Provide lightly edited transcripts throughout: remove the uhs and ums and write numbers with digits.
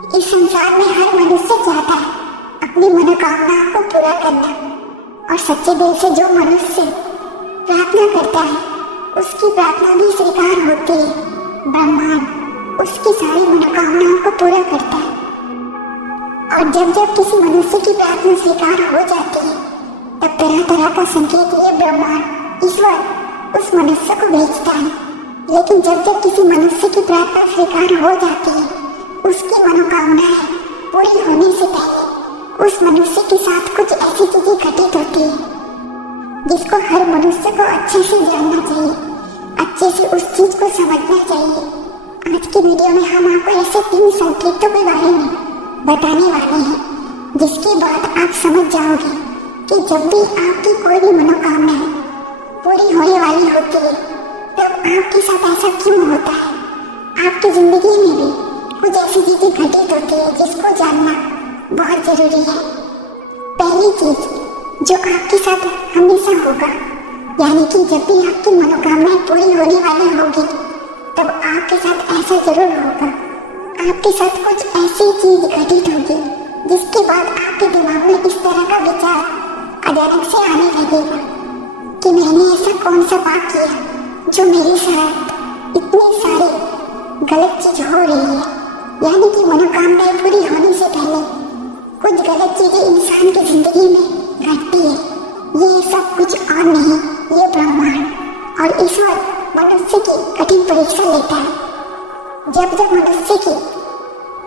इस संसार में हर मनुष्य चाहता है अपनी मनोकामनाओं को पूरा करना, और सच्चे दिल से जो मनुष्य प्रार्थना करता है उसकी प्रार्थना भी स्वीकार होती है। ब्रह्मांड उसकी सारी मनोकामनाओं को पूरा करता है, और जब जब किसी मनुष्य की प्रार्थना स्वीकार हो जाती है तब तरह तरह का संकेत ये ब्रह्मांड ईश्वर उस मनुष्य को भेजता है। लेकिन जब जब किसी मनुष्य की प्रार्थना स्वीकार हो जाती है, उसकी मनोकामनाएं पूरी होने से पहले उस मनुष्य के साथ कुछ ऐसी चीजें घटित होती है जिसको हर मनुष्य को अच्छे से जानना चाहिए, अच्छे से उस चीज को समझना चाहिए। आज की वीडियो में हम आपको ऐसे 3 संकेतों के बारे में बताने वाले हैं जिसके बाद आप समझ जाओगे कि जब भी आपकी कोई भी मनोकामना पूरी होने वाली होती है तब आपके साथ ऐसा क्यों होता है। आपकी जिंदगी में भी कुछ ऐसी चीजें घटित होती है जिसको जानना बहुत जरूरी है। पहली चीज जो आपके साथ हमेशा होगा, यानी कि जब भी आपकी मनोकामनाएं पूरी होने वाली होगी तब आपके साथ ऐसा जरूर होगा, आपके साथ कुछ ऐसी चीज घटित होगी जिसके बाद आपके दिमाग में इस तरह का विचार अचानक से आने लगेगा कि मैंने ऐसा कौन सा पाप किया जो मेरे साथ इतनी सारी गलत चीज हो रही है। यानी कि मनोकामनाएं पूरी होने से पहले कुछ गलत चीजें इंसान की जिंदगी में घटती है। ये सब कुछ और नहीं, ये ब्रह्मांड और ईश्वर मनुष्य की कठिन परीक्षा लेता है। जब जब मनुष्य की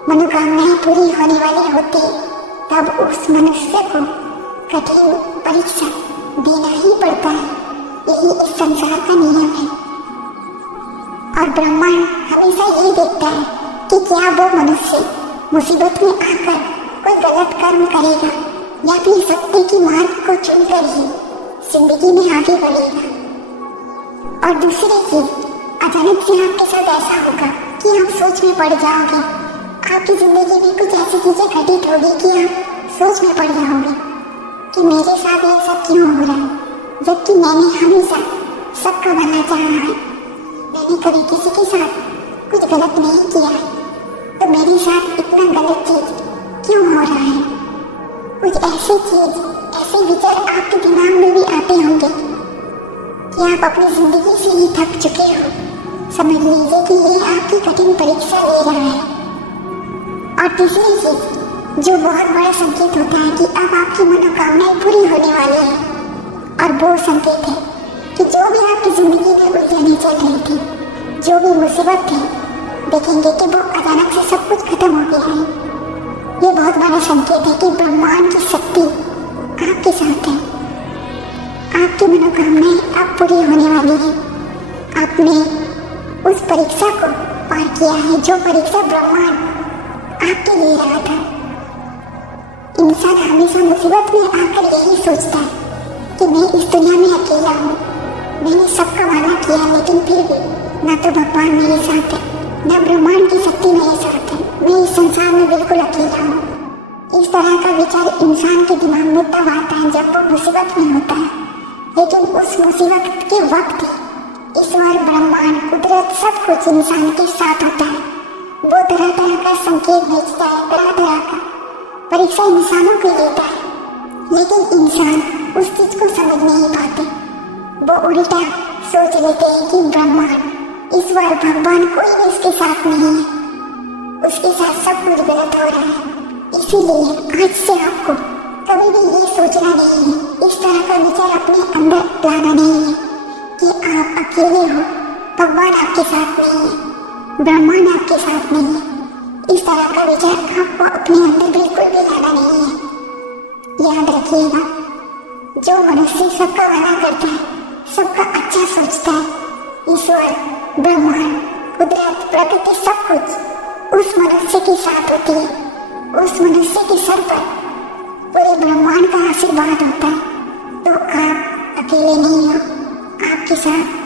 मनोकामनाएं पूरी होने वाली होती है तब उस मनुष्य को कठिन परीक्षा देना ही पड़ता है। यही इस संसार का नियम है, और ब्रह्मांड हमेशा ये देखता है कि क्या वो मनुष्य मुसीबत में आकर कोई गलत कर्म करेगा या फिर सत्य की मार्ग को चुनकर ही जिंदगी में आगे बढ़ेगा। और दूसरी चीज, अचानक से आपके साथ ऐसा होगा कि आप सोच में पड़ जाओगे, आपकी जिंदगी में कुछ ऐसी चीजें घटित होगी कि आप सोच में पड़ जाओगे कि मेरे साथ ये सब क्यों हो रहा है, जबकि मैंने हमेशा सबका भला चाहा है, मैंने कभी किसी के साथ कुछ गलत नहीं किया है, तो मेरे साथ इतना गलत चीज क्यों हो रहा है। कुछ ऐसी चीज, ऐसे विचार आपके दिमाग में भी आते होंगे कि आप अपनी जिंदगी से ही थक चुके हो। समझ लीजिए कि ये आपकी कठिन परीक्षा ले रहा है। और तीसरी चीज जो बहुत बड़ा संकेत होता है कि अब आपकी मनोकामनाएं पूरी होने वाली है, और वो संकेत है कि जो भी आपकी जिंदगी में उलझने चल रही थी, जो भी मुसीबत थी, देखेंगे कि वो अचानक से सब कुछ खत्म हो गया है। ये बहुत बड़ा संकेत है कि ब्रह्मांड की शक्ति आपके साथ है। आपकी मनोकामनाएं अब पूरी होने वाली है। आपने उस परीक्षा को पार किया है जो परीक्षा ब्रह्मांड आपके ले रहा था। इंसान हमेशा मुसीबत में आकर यही सोचता है कि मैं इस दुनिया में अकेला हूँ, मैंने सबका भला किया लेकिन फिर भी ना तो भगवान मेरे साथ है, ना ब्रह्मांड की शक्ति मेरे साथ है, मैं इस संसार में बिल्कुल अकेला हूँ। इस तरह का विचार इंसान के दिमाग में तब आता है जब वो मुसीबत में होता है। लेकिन उस मुसीबत के वक्त ईश्वर, ब्रह्मांड, कुदरत सब कुछ इंसान के साथ होता है। वो तरह तरह का संकेत भेजता है, तरह तरह का परीक्षा इंसानों को देता है, लेकिन इंसान उस चीज को समझ नहीं पाते। वो उल्टा सोच लेते हैं कि ब्रह्मांड, ईश्वर, भगवान कोई भी इसके साथ नहीं है, उसके साथ सब कुछ गलत हो रहा है। इसीलिए आज से आपको कभी भी ये सोचना नहीं है, इस तरह का विचार अपने अंदर लाना नहीं है कि आप अकेले हो, भगवान आपके साथ नहीं है, ब्रह्मांड आपके साथ नहीं है। इस तरह का विचार आपको अपने अंदर बिल्कुल भी लाना नहीं है। याद रखिएगा, जो मनुष्य सबका भला करता है, सबका अच्छा सोचता है, ईश्वर, ब्रह्मांड, कुदरत, प्रकृति सब कुछ उस मनुष्य के साथ होती है। उस मनुष्य के सर पर पूरे ब्रह्मांड का आशीर्वाद होता है। तो आप अकेले नहीं हो, आपके साथ